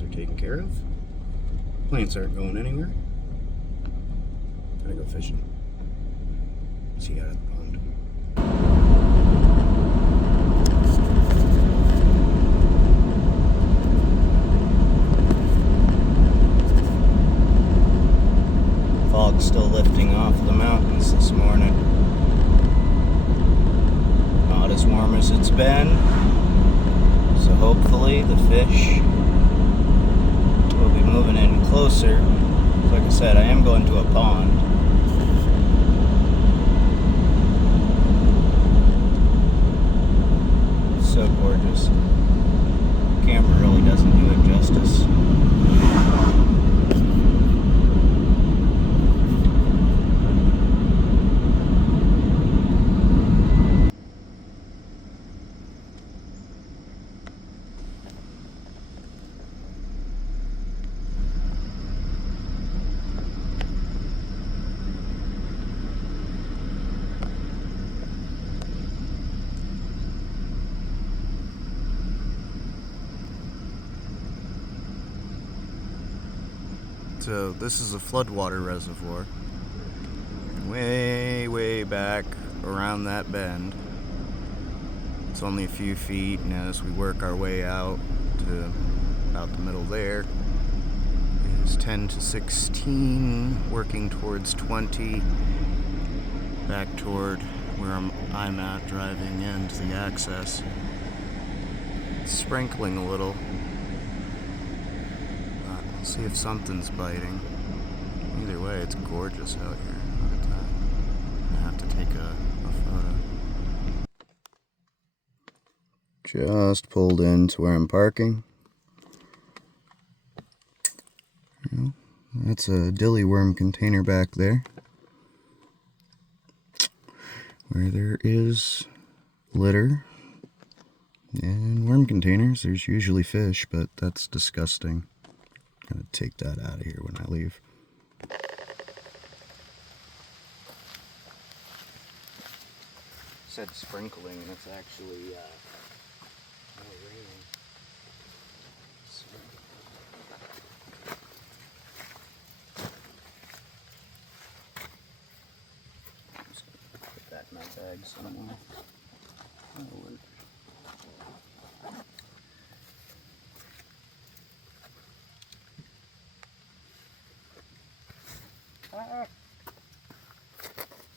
Plants are taken care of. Plants aren't going anywhere. Gotta go fishing. See you out at the pond. Fog's still lifting off the mountains this morning. Not as warm as it's been, so hopefully the fish will be moving in closer. Like I said, I am going to a pond. So gorgeous. Camera really doesn't do it justice. So this is a floodwater reservoir, way back around that bend. It's only a few feet, and as we work our way out to about the middle there, is 10 to 16, working towards 20, back toward where I'm at, driving into the access. It's sprinkling a little. Let's see if something's biting. Either way, it's gorgeous out here. Look at that. I have to take a photo. Just pulled into where I'm parking. That's a dilly worm container back there, where there is litter and worm containers. There's usually fish, but that's disgusting. I'm gonna take that out of here when I leave. Said sprinkling, and it's actually raining. I'm just gonna put that in my bag somewhere. That'll work.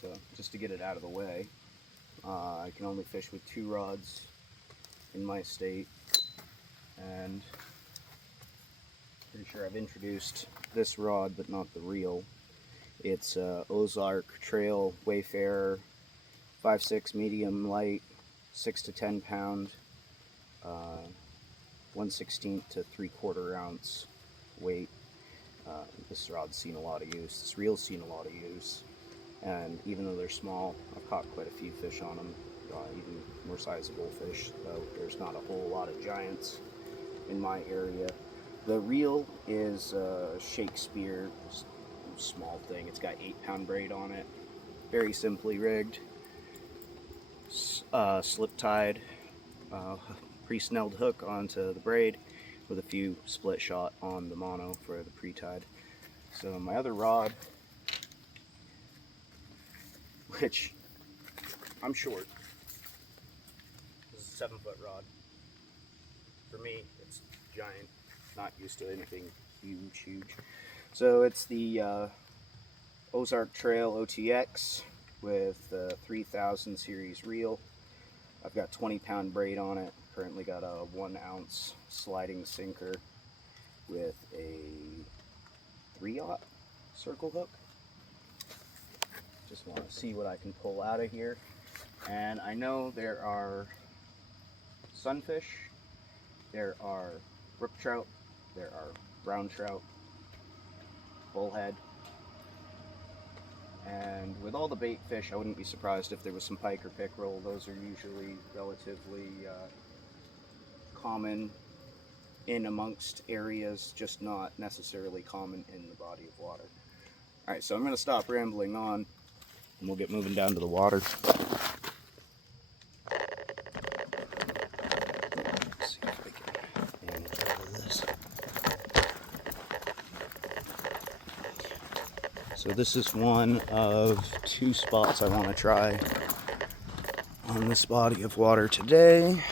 So, just to get it out of the way, I can only fish with 2 rods in my state, and pretty sure I've introduced this rod, but not the reel. It's Ozark Trail Wayfarer 5/6 medium light, 6 to 10 pound, 1/16 to 3/4 ounce weight. This rod's seen a lot of use. This reel's seen a lot of use, and even though they're small, I've caught quite a few fish on them, even more sizable fish, though there's not a whole lot of giants in my area. The reel is a Shakespeare small thing. It's got 8-pound braid on it, very simply rigged, slip tied, pre-snelled hook onto the braid with a few split shot on the mono for the pre-tied. So my other rod, which I'm short, this is a 7-foot rod. For me, it's giant, not used to anything huge. So it's the Ozark Trail OTX with the 3000 series reel. I've got 20-pound braid on it. Currently got a 1-ounce sliding sinker with a 3/0 circle hook. Just want to see what I can pull out of here. And I know there are sunfish, there are brook trout, there are brown trout, bullhead, and with all the bait fish, I wouldn't be surprised if there was some pike or pickerel. Those are usually relatively common in amongst areas, just not necessarily common in the body of water. Alright, so I'm going to stop rambling on, and we'll get moving down to the water. Let's see if I can manage all of this. So this is one of 2 spots I want to try on this body of water today.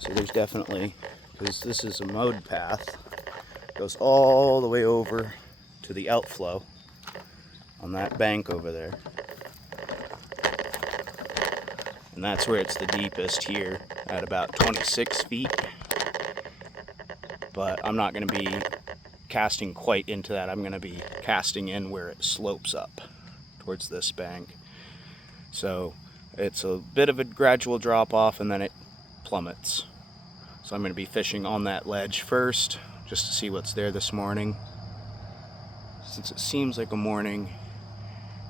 So there's definitely, because this is a mowed path, goes all the way over to the outflow on that bank over there. And that's where it's the deepest here, at about 26 feet. But I'm not going to be casting quite into that. I'm going to be casting in where it slopes up towards this bank. So it's a bit of a gradual drop off and then it plummets. So I'm going to be fishing on that ledge first, just to see what's there this morning. Since it seems like a morning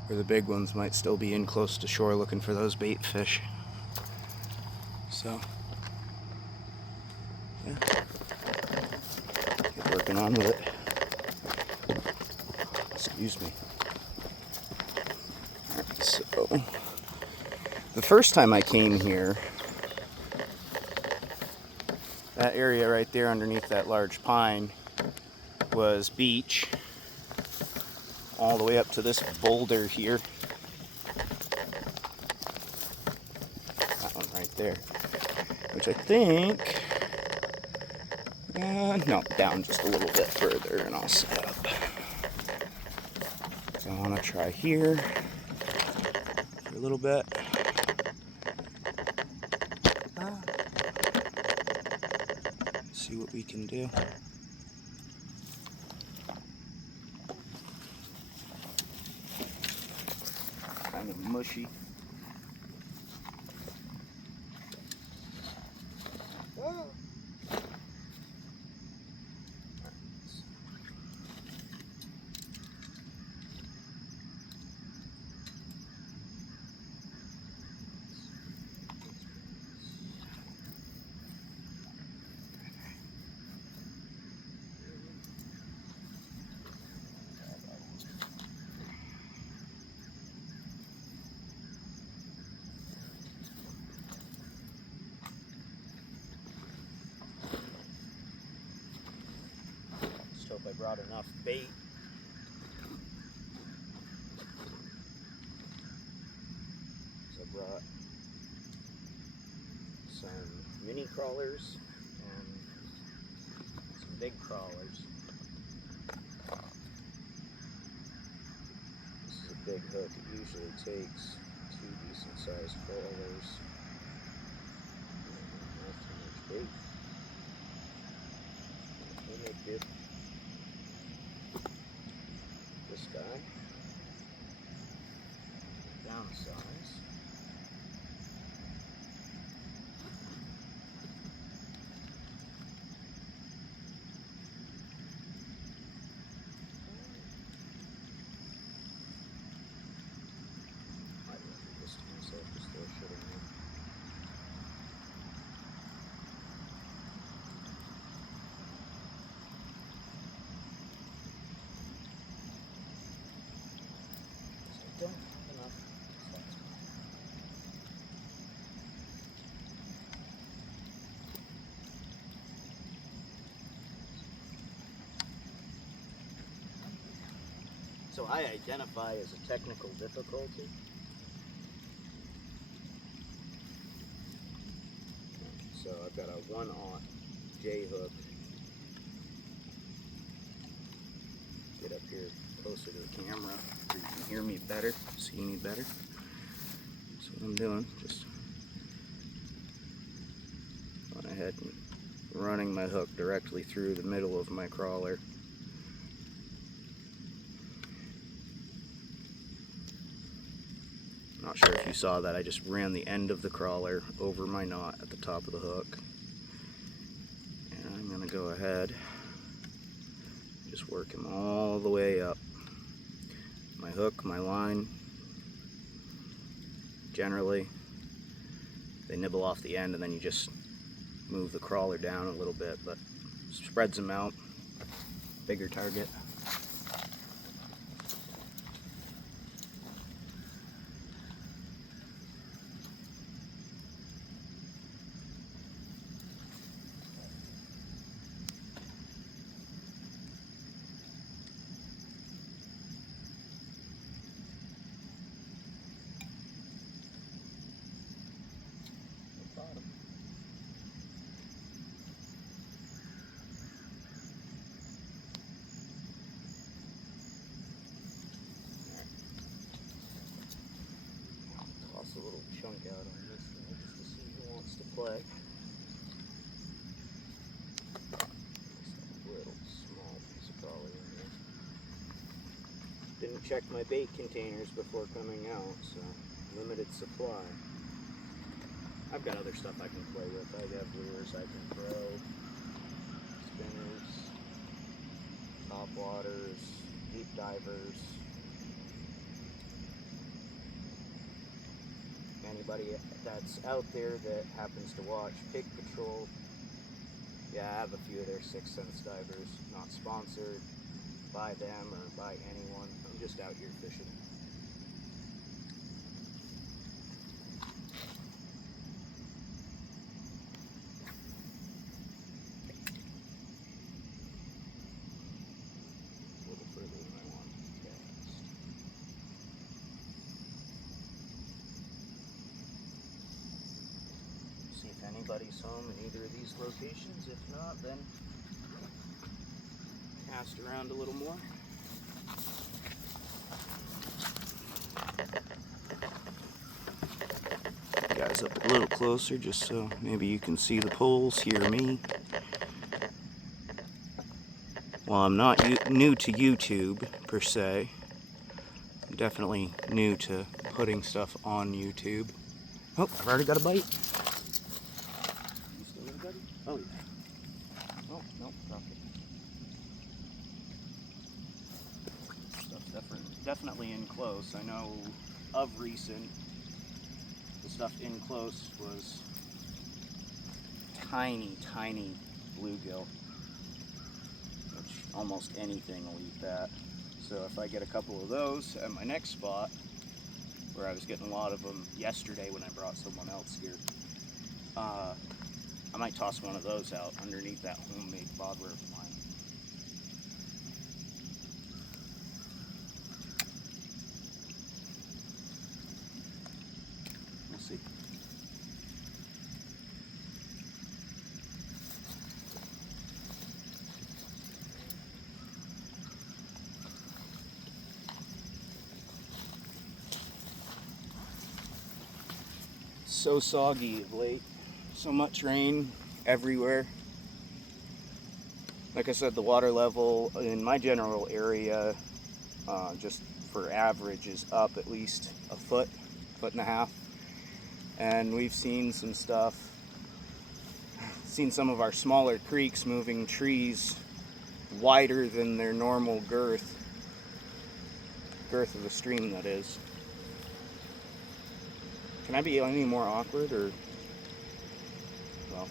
where the big ones might still be in close to shore looking for those bait fish. So, yeah, get working on with it. Excuse me. Alright, so the first time I came here, that area right there underneath that large pine was beach, all the way up to this boulder here. That one right there. Which I think, no, down just a little bit further and I'll set up. So I want to try here for a little bit. See what we can do. Kind of mushy. Hope I brought enough bait. So I brought some mini crawlers and some big crawlers. This is a big hook. It usually takes 2 decent sized crawlers. Not too much bait. We'll make do. This guy, down size. I don't do this to myself, just throw shit in there. Don't have enough. So I identify as a technical difficulty. So I've got a 1/0 J hook. Get up here closer to the camera so you can hear me better, see me better. That's what I'm doing. Just going ahead and running my hook directly through the middle of my crawler. Not sure if you saw that, I just ran the end of the crawler over my knot at the top of the hook. And I'm going to go ahead and just work him all the way up. My hook, my line, generally they nibble off the end and then you just move the crawler down a little bit, but spreads them out, bigger target. play. Little small piece of collie in there. Didn't check my bait containers before coming out, so limited supply. I've got other stuff I can play with. I have lures I can throw, spinners, top waters, deep divers. Anybody that's out there that happens to watch Pig Patrol, yeah, I have a few of their 6th Sense divers. Not sponsored by them or by anyone. I'm just out here fishing. A little further than I want to cast. See if anybody's home in either of these locations. If not, then cast around a little more. Guys up a little closer just so maybe you can see the poles, hear me. Well, I'm not new to YouTube per se. I'm definitely new to putting stuff on YouTube. Oh, I've already got a bite. You still got a buddy? Oh yeah. Oh, nope, dropped it. Stuff's definitely in close. I know of recent, the stuff in close was tiny, tiny bluegill, which almost anything will eat that. So if I get a couple of those at my next spot, where I was getting a lot of them yesterday when I brought someone else here, I might toss one of those out underneath that homemade bobber of mine. We'll see. So soggy of late. So much rain everywhere. Like I said, the water level in my general area, just for average, is up at least a foot, foot and a half. And we've seen some stuff, seen some of our smaller creeks moving trees wider than their normal girth of the stream, that is. Can I be any more awkward, or, well,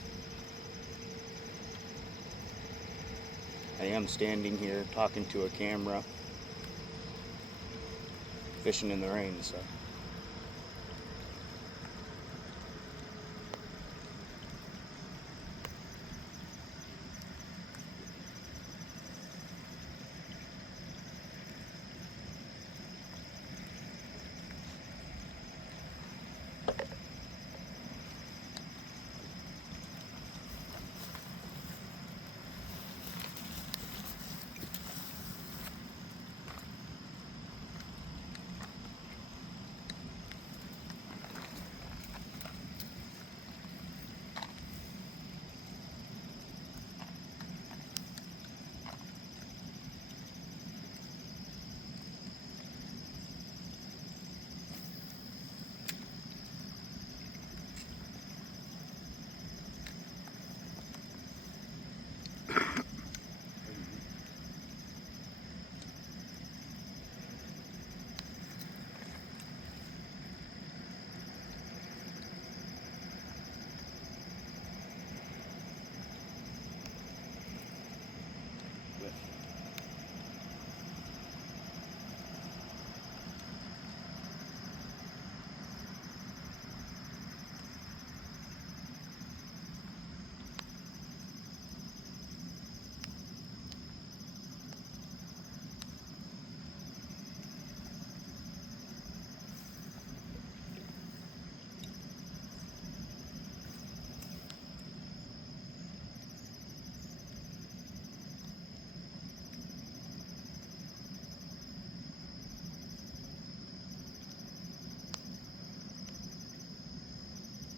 I am standing here talking to a camera, fishing in the rain, so.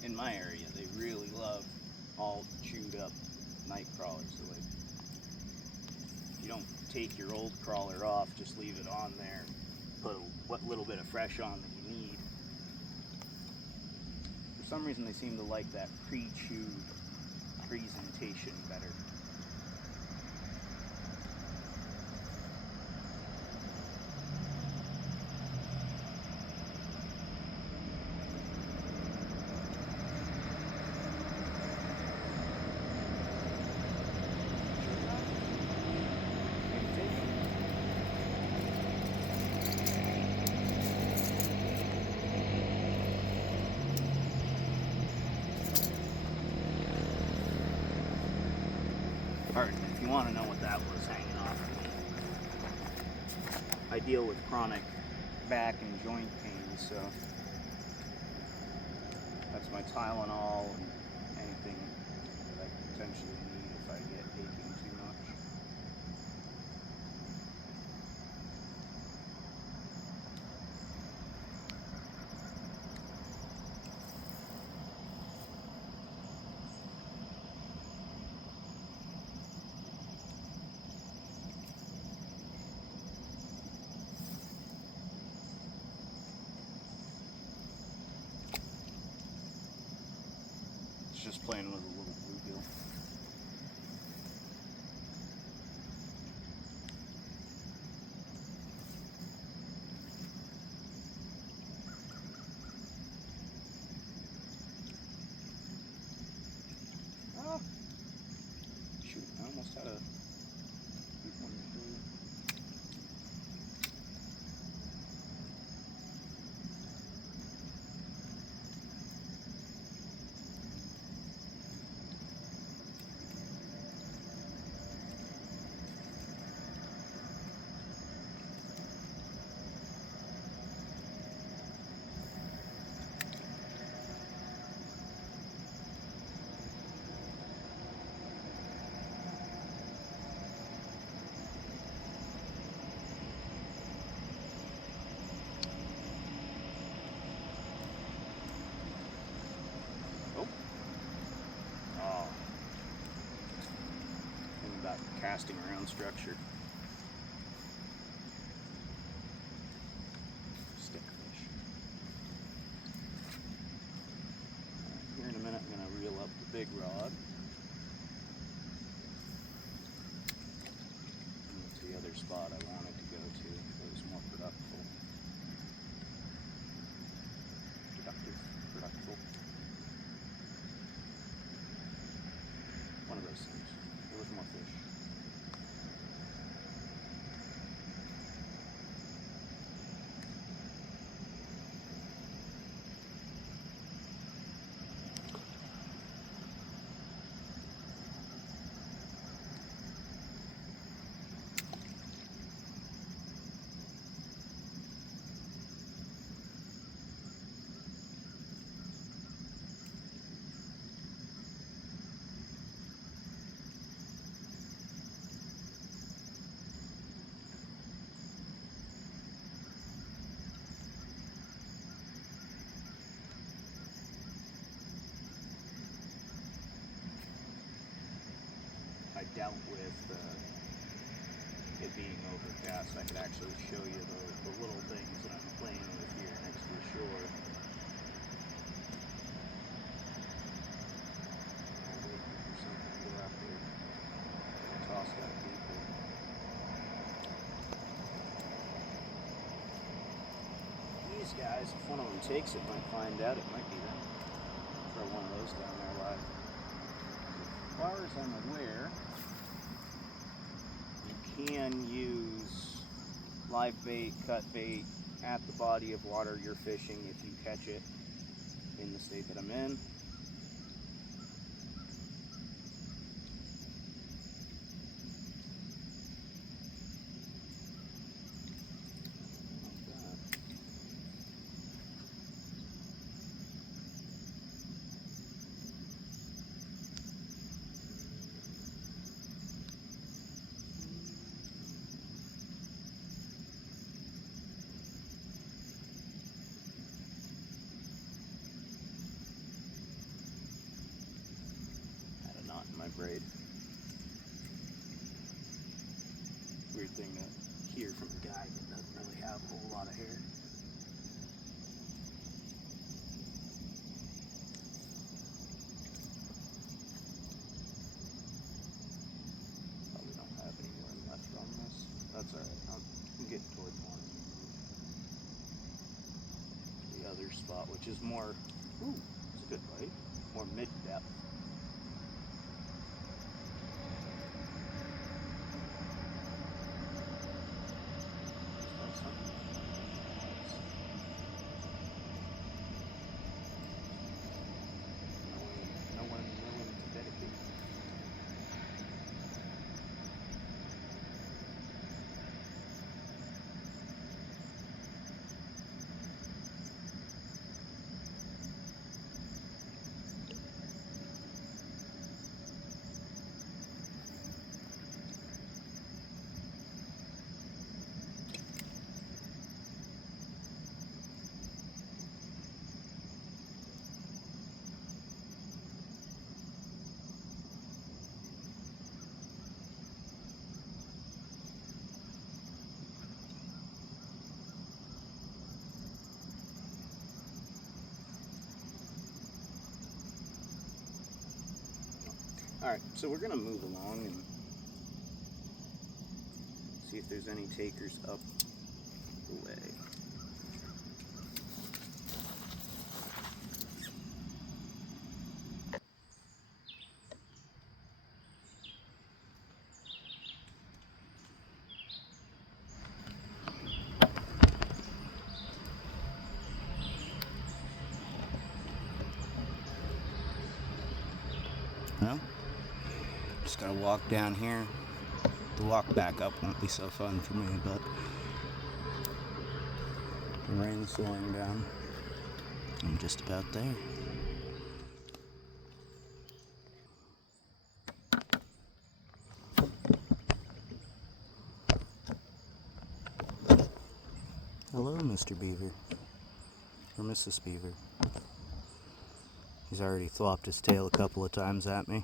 In my area, they really love night crawlers. So like, you don't take your old crawler off, just leave it on there, put what little bit of fresh on that you need. For some reason they seem to like that pre-chewed presentation better. Alright, if you want to know what that was hanging off of me, I deal with chronic back and joint pain, so that's my Tylenol and anything that I could potentially need if I get aching too much. Just playing with a little bluegill. Ah! Shoot, I almost had a good one too. Casting around structure. Stickfish. Here in a minute I'm going to reel up the big rod. And to the other spot I wanted to go to. It was more productive. One of those things. There was more fish. I doubt with it being overcast, I could actually show you the little things that I'm playing with here next to the shore. I'm waiting for something to go out there. Toss that deeper. These guys, if one of them takes it, might find out it might be them. Throw one of those down there live. As far as I'm aware, you can use live bait, cut bait at the body of water you're fishing if you catch it in the state that I'm in. Had a knot in my braid. Weird thing to hear from a guy that doesn't really have a whole lot of hair. Probably don't have any worm left on this. That's alright. I'm getting towards wanting to move to the other spot, which is more, ooh, it's a good bite, more mid-depth. Alright, so we're going to move along and see if there's any takers up the way. Well, just gotta walk down here. The walk back up won't be so fun for me, but the rain's slowing down. I'm just about there. Hello, Mr. Beaver. Or Mrs. Beaver. He's already flopped his tail a couple of times at me.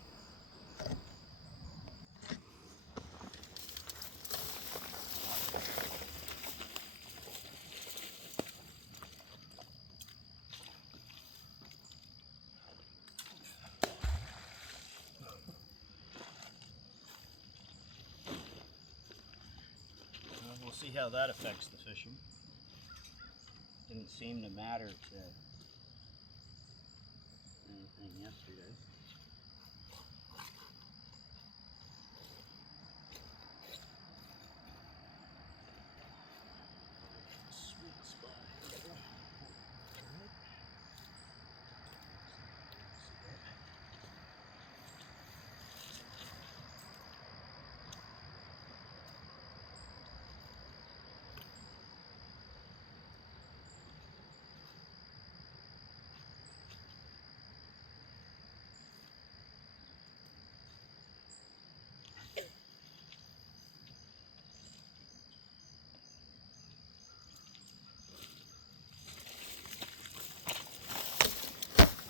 We'll see how that affects the fishing. Didn't seem to matter to anything yesterday. Sweet spot.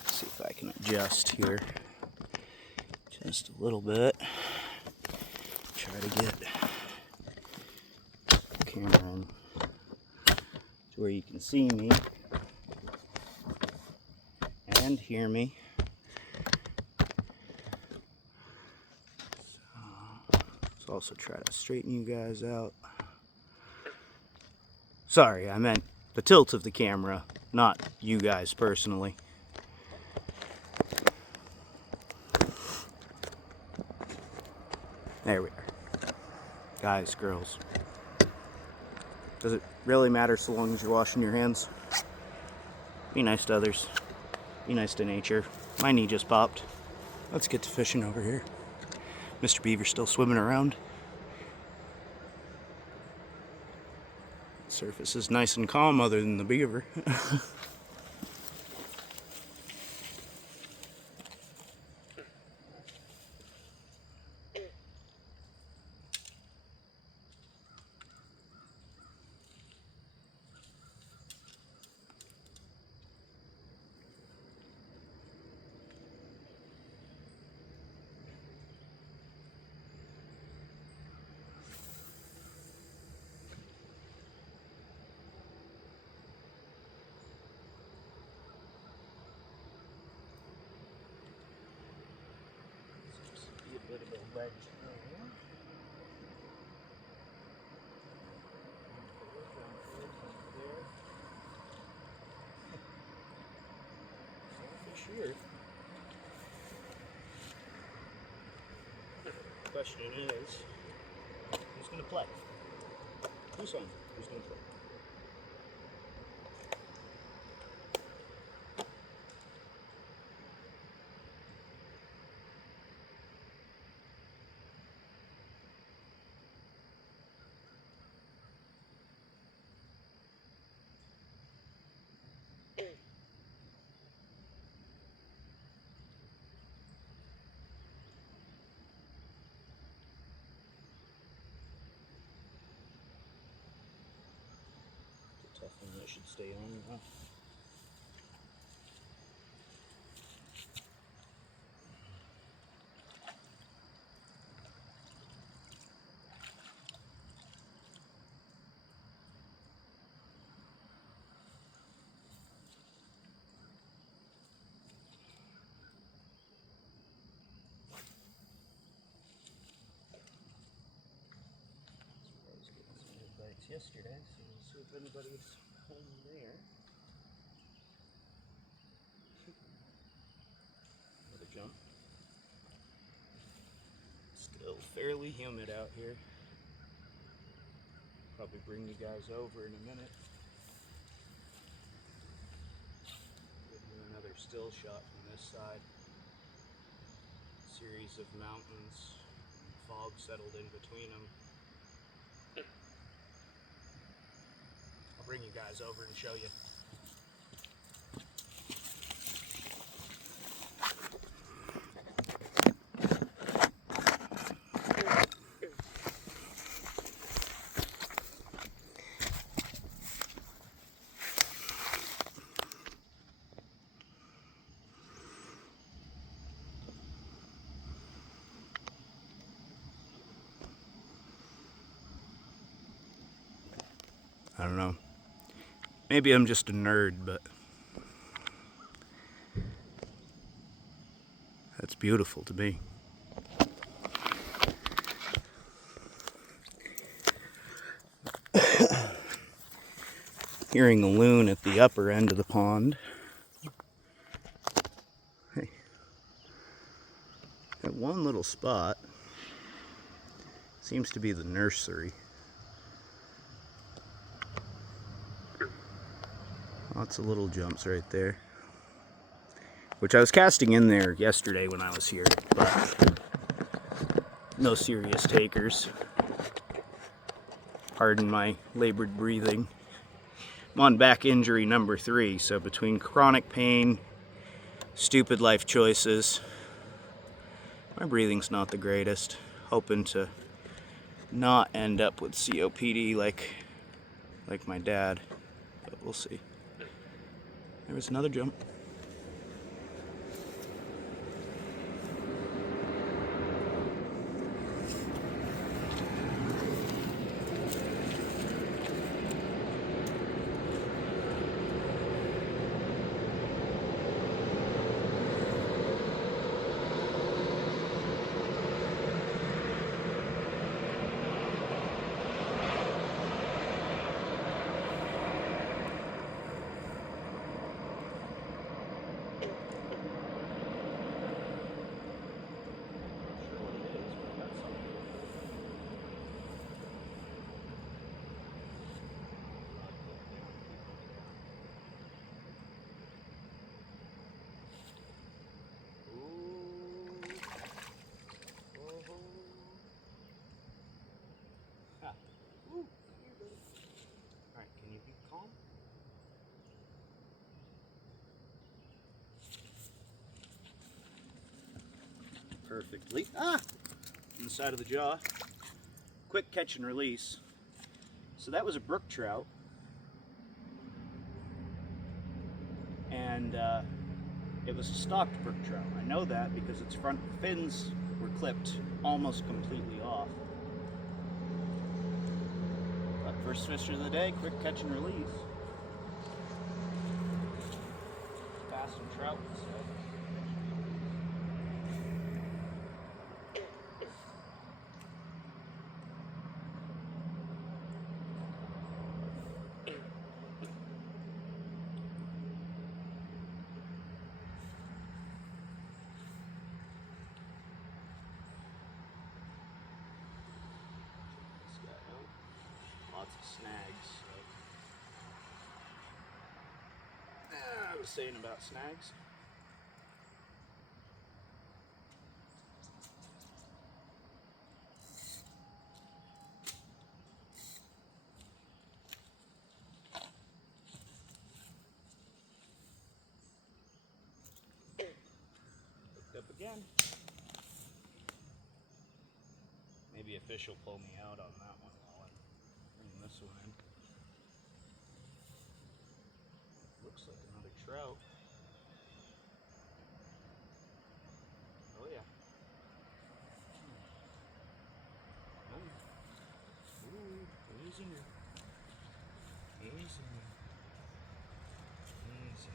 See if I can adjust here just a little bit. Try to get the camera in to where you can see me and hear me. So, let's also try to straighten you guys out. Sorry, I meant the tilt of the camera, not you guys personally. There we are. Guys, girls. Does it really matter so long as you're washing your hands? Be nice to others. Be nice to nature. My knee just popped. Let's get to fishing over here. Mr. Beaver's still swimming around. Surface is nice and calm other than the beaver. bit of a ledge there. Fish here. Question is, who's going to play? Who's on? Who's going to play? Tough one that should stay on, huh? I was getting some good bites yesterday, so we'll see if anybody's home there. Another jump. Still fairly humid out here. Probably bring you guys over in a minute. Give you another still shot from this side. Series of mountains, fog settled in between them. I'll bring you guys over and show you. I don't know. Maybe I'm just a nerd, but that's beautiful to me. Hearing a loon at the upper end of the pond. Hey, that one little spot seems to be the nursery. Lots of little jumps right there, which I was casting in there yesterday when I was here, but no serious takers. Pardon my labored breathing. I'm on back injury number 3, so between chronic pain, stupid life choices, my breathing's not the greatest. Hoping to not end up with COPD like my dad, but we'll see. There was another jump. Alright, can you be calm? Perfectly. On the side of the jaw. Quick catch and release. So that was a brook trout. And it was a stocked brook trout. I know that because its front fins were clipped almost completely off. But first fish of the day, quick catch and release. Bass and trout. So. snags. So. I was saying about snags. Picked up again. Maybe a fish will pull me out on that one while I'm bringing this one in. Looks like another trout. Oh yeah. Ooh, easy now. Easy now. Easy.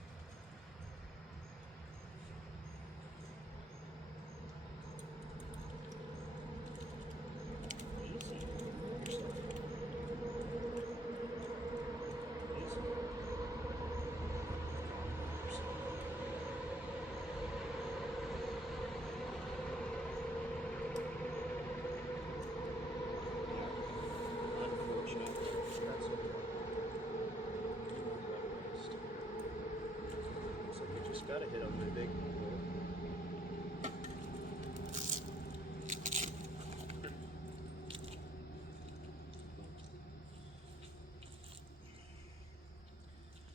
Gotta hit on my big one.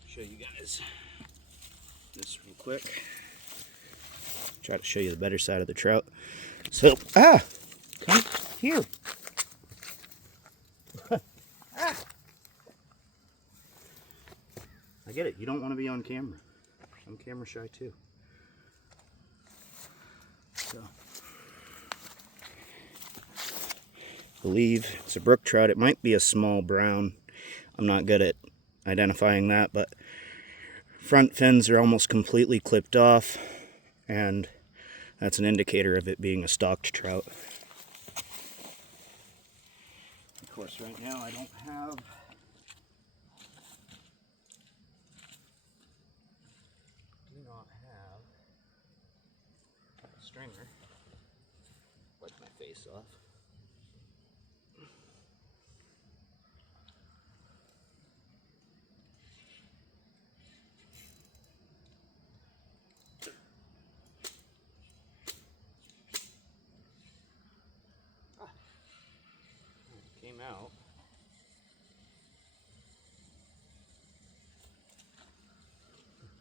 Show you guys this real quick. Try to show you the better side of the trout. So, come here. I get it. You don't want to be on camera. I'm camera shy too. So, I believe it's a brook trout. It might be a small brown. I'm not good at identifying that, but front fins are almost completely clipped off, and that's an indicator of it being a stocked trout. Of course, right now I don't have a stringer. Wipe my face off. Came out.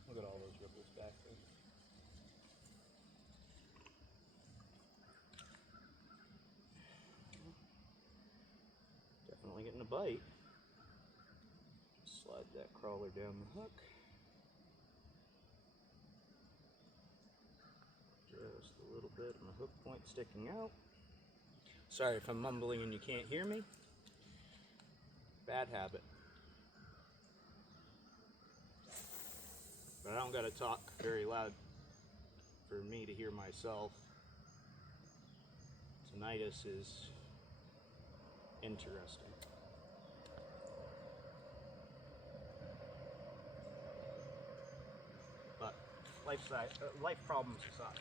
Look at all those ripples back there. Definitely getting a bite. Slide that crawler down the hook. Just a little bit of my hook point sticking out. Sorry if I'm mumbling and you can't hear me. Bad habit. But I don't gotta talk very loud for me to hear myself. Tinnitus is interesting. But life problems aside.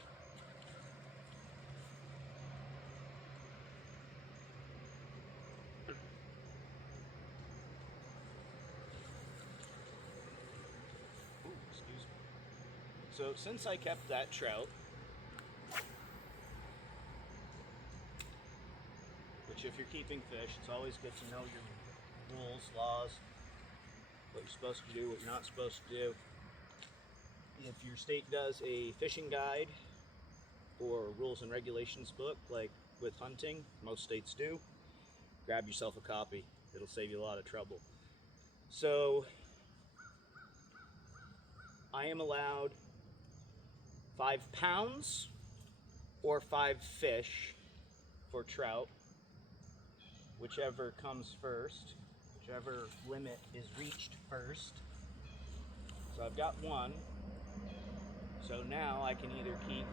Ooh, excuse me. So since I kept that trout, which if you're keeping fish, it's always good to know your rules, laws, what you're supposed to do, what you're not supposed to do. If your state does a fishing guide or rules and regulations book, like with hunting, most states do, grab yourself a copy. It'll save you a lot of trouble. So I am allowed 5 pounds or 5 fish for trout, whichever comes first, whichever limit is reached first. So I've got 1. So now I can either keep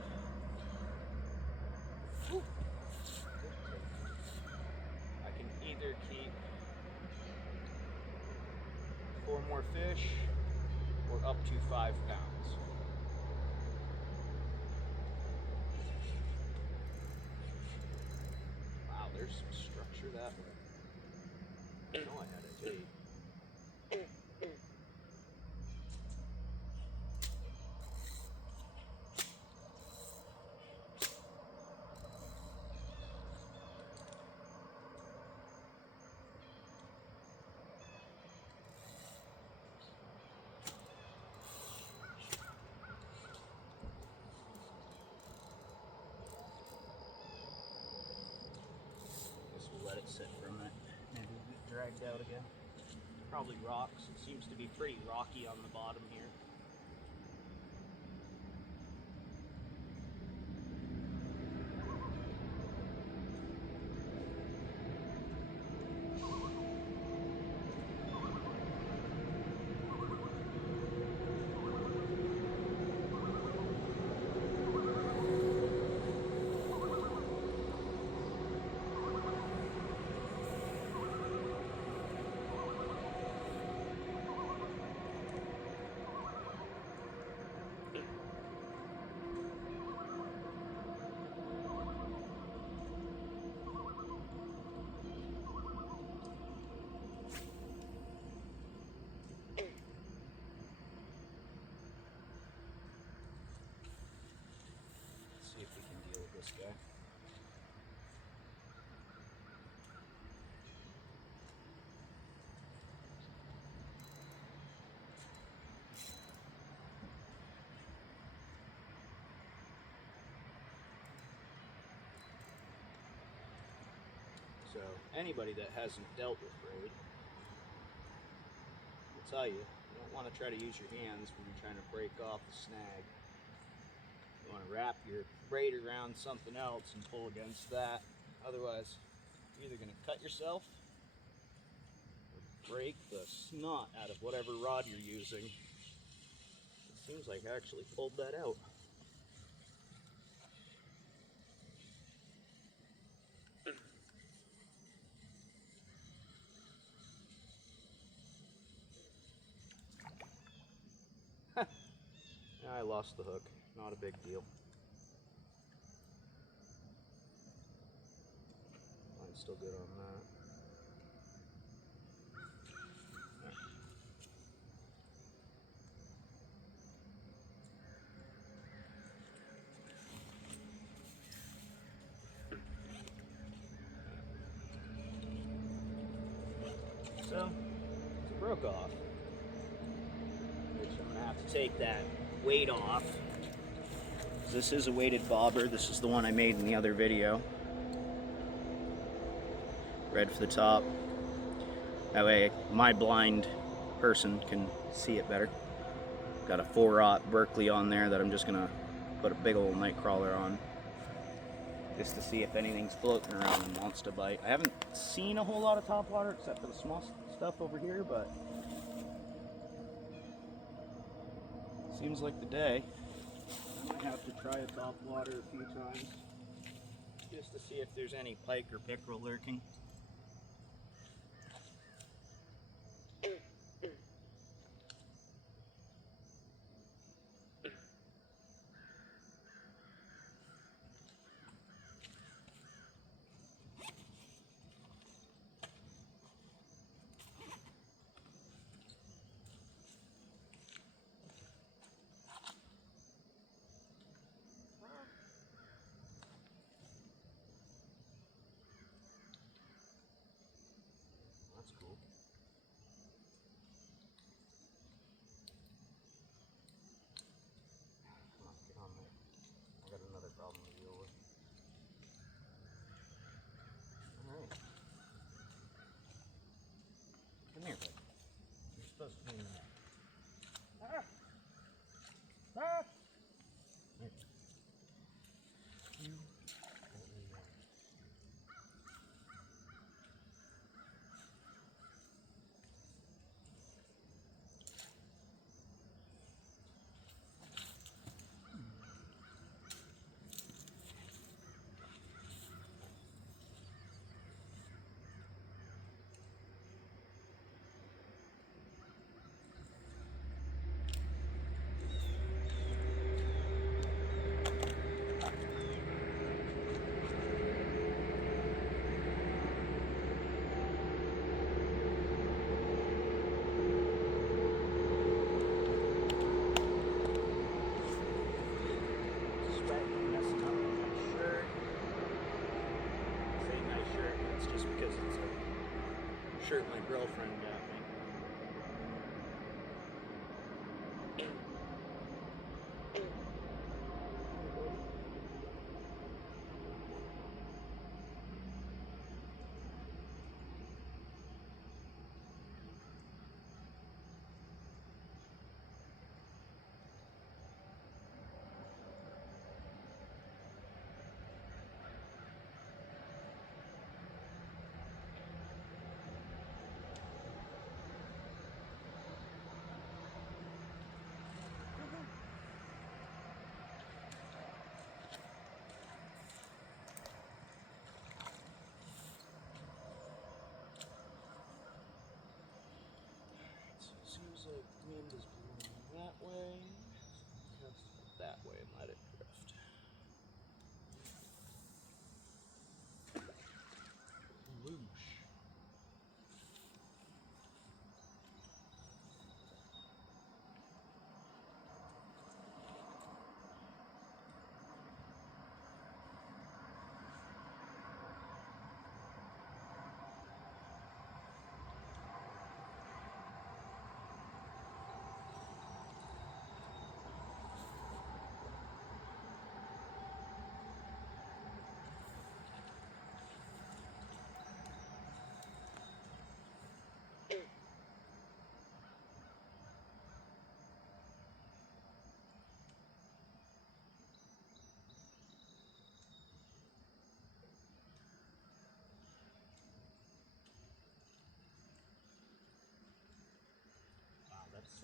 keep 4 more fish or up to 5 pounds. Wow, there's some structure that way. I know I had a taste. sit for a minute. Maybe we'll get dragged out again. Probably rocks. It seems to be pretty rocky on the bottom here. See if we can deal with this guy. So anybody that hasn't dealt with braid will tell you, you don't want to try to use your hands when you're trying to break off the snag. You want to wrap your braid around something else and pull against that. Otherwise, you're either going to cut yourself or break the snot out of whatever rod you're using. It seems like I actually pulled that out. I lost the hook. Not a big deal. Line's still good on that. So, it broke off. Which I'm going to have to take that weight off. This is a weighted bobber. This is the one I made in the other video. Red for the top. That way my blind person can see it better. Got a 4/0 Berkeley on there that I'm just going to put a big old night crawler on. Just to see if anything's floating around and wants to bite. I haven't seen a whole lot of topwater except for the small stuff over here, but seems like the day. I might have to try a topwater a few times just to see if there's any pike or pickerel lurking. That's cool. Come on, get on there. I got another problem to deal with. Alright. Come here, bud. You're supposed to be in there. Ah! Ah! Here. You don't need that. Shirt my girlfriend got me.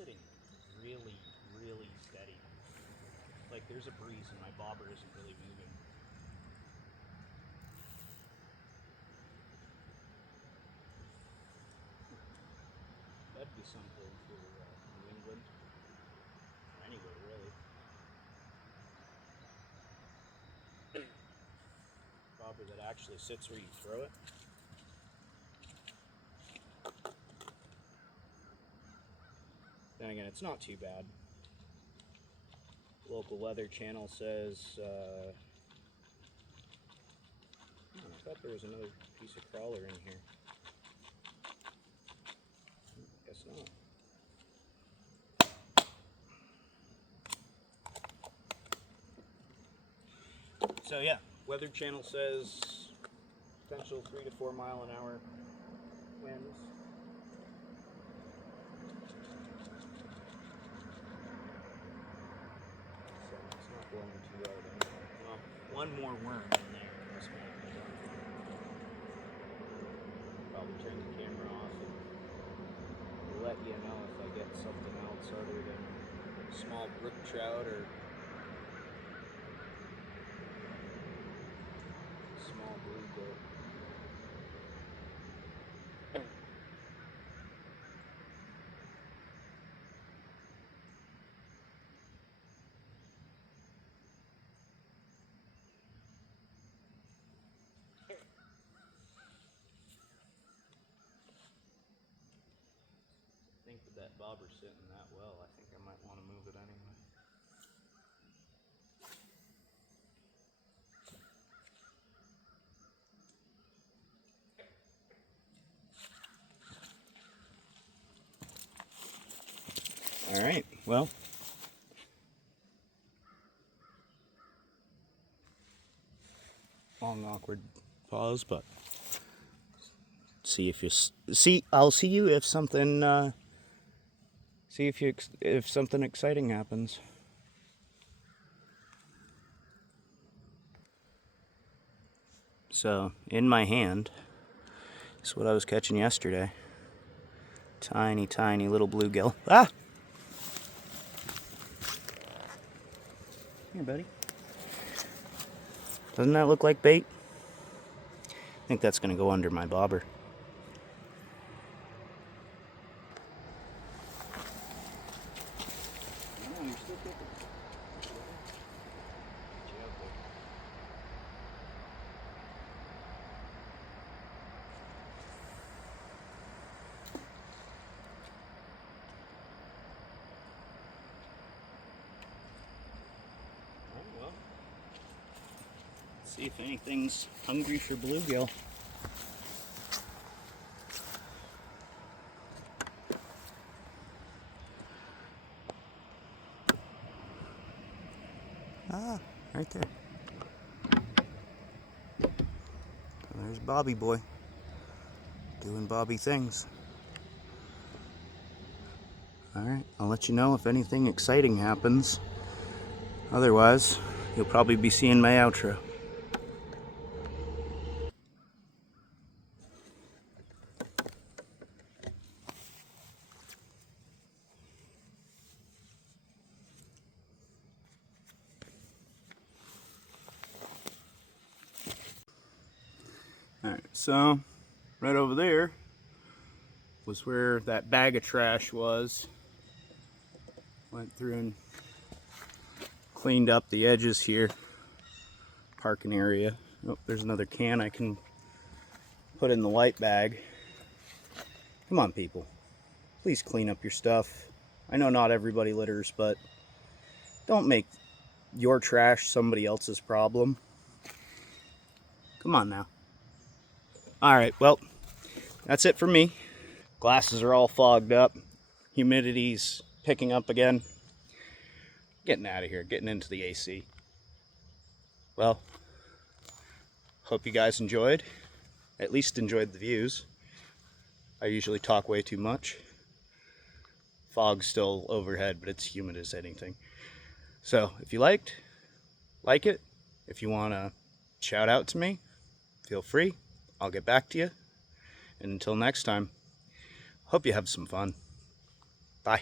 sitting really, really steady. Like there's a breeze and my bobber isn't really moving. That'd be something for New England, or anywhere really. Bobber that actually sits where you throw it. Then again, it's not too bad. Local Weather Channel says, oh, I thought there was another piece of crawler in here. Guess not. So yeah, Weather Channel says potential 3 to 4 mile an hour winds. So it's not blowing too hard anyway. Well, one more worm in there. Probably turn the camera off and let you know if I get something else other than small brook trout or small bluegill. I think with that bobber sitting that well, I think I might want to move it anyway. All right, well, long awkward pause, but see if you see. I'll see you if something. See if something exciting happens. So in my hand is what I was catching yesterday. Tiny, tiny little bluegill. Ah! Here, buddy. Doesn't that look like bait? I think that's going to go under my bobber. Well, let's see if anything's hungry for bluegill. Ah, right there. There's Bobby boy doing Bobby things. Alright, I'll let you know if anything exciting happens. Otherwise, you'll probably be seeing my outro. Alright, so right over there was where that bag of trash was. Went through and cleaned up the edges here. Parking area. Oh, there's another can I can put in the white bag. Come on, people. Please clean up your stuff. I know not everybody litters, but don't make your trash somebody else's problem. Come on now. Alright, well, that's it for me. Glasses are all fogged up. Humidity's picking up again. Getting out of here, getting into the AC. Well, hope you guys enjoyed. At least enjoyed the views. I usually talk way too much. Fog's still overhead, but it's humid as anything. So, if you liked, like it. If you want to shout out to me, feel free. I'll get back to you. And until next time, hope you have some fun. Bye.